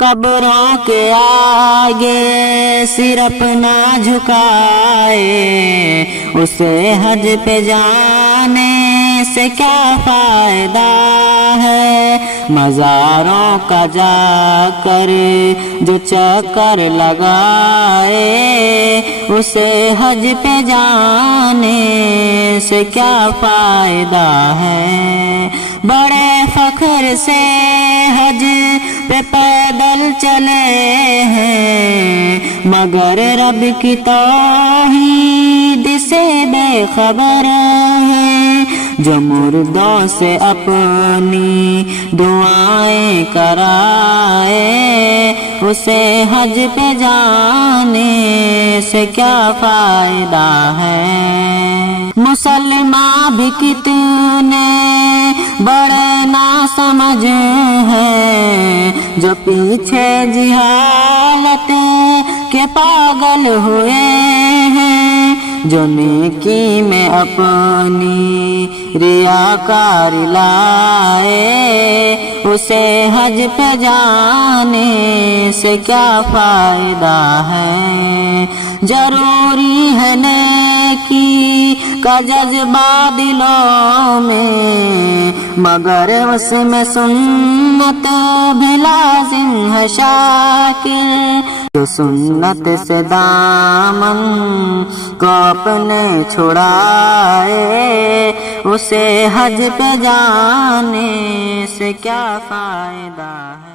قبروں کے آگے سر اپنا جھکائے، اسے حج پہ جانے سے کیا فائدہ ہے؟ مزاروں کا جا کر جو چکر لگائے، اسے حج پہ جانے سے کیا فائدہ ہے؟ بڑے فخر سے حج پہ پیدل چلے ہیں، مگر رب کی توحید سے بے خبر ہیں۔ جو مردوں سے اپنی دعائیں کرائے، اسے حج پہ جانے سے کیا فائدہ ہے؟ مسلمان بھی کتنے بڑے ناسمجھ ہیں، جو پیچھے جہالت کے پاگل ہوئے ہیں، جو نیکی میں اپنی ریاکاری لائے، اسے حج پہ جانے سے کیا فائدہ ہے؟ ضروری ہے نیکی کا جذبہ دلوں میں، مگر اس میں سنت بھی لازم ہے شاکر۔ جو سنت سے دامن کو اپنے چھڑائے، اسے حج پہ جانے سے کیا فائدہ ہے؟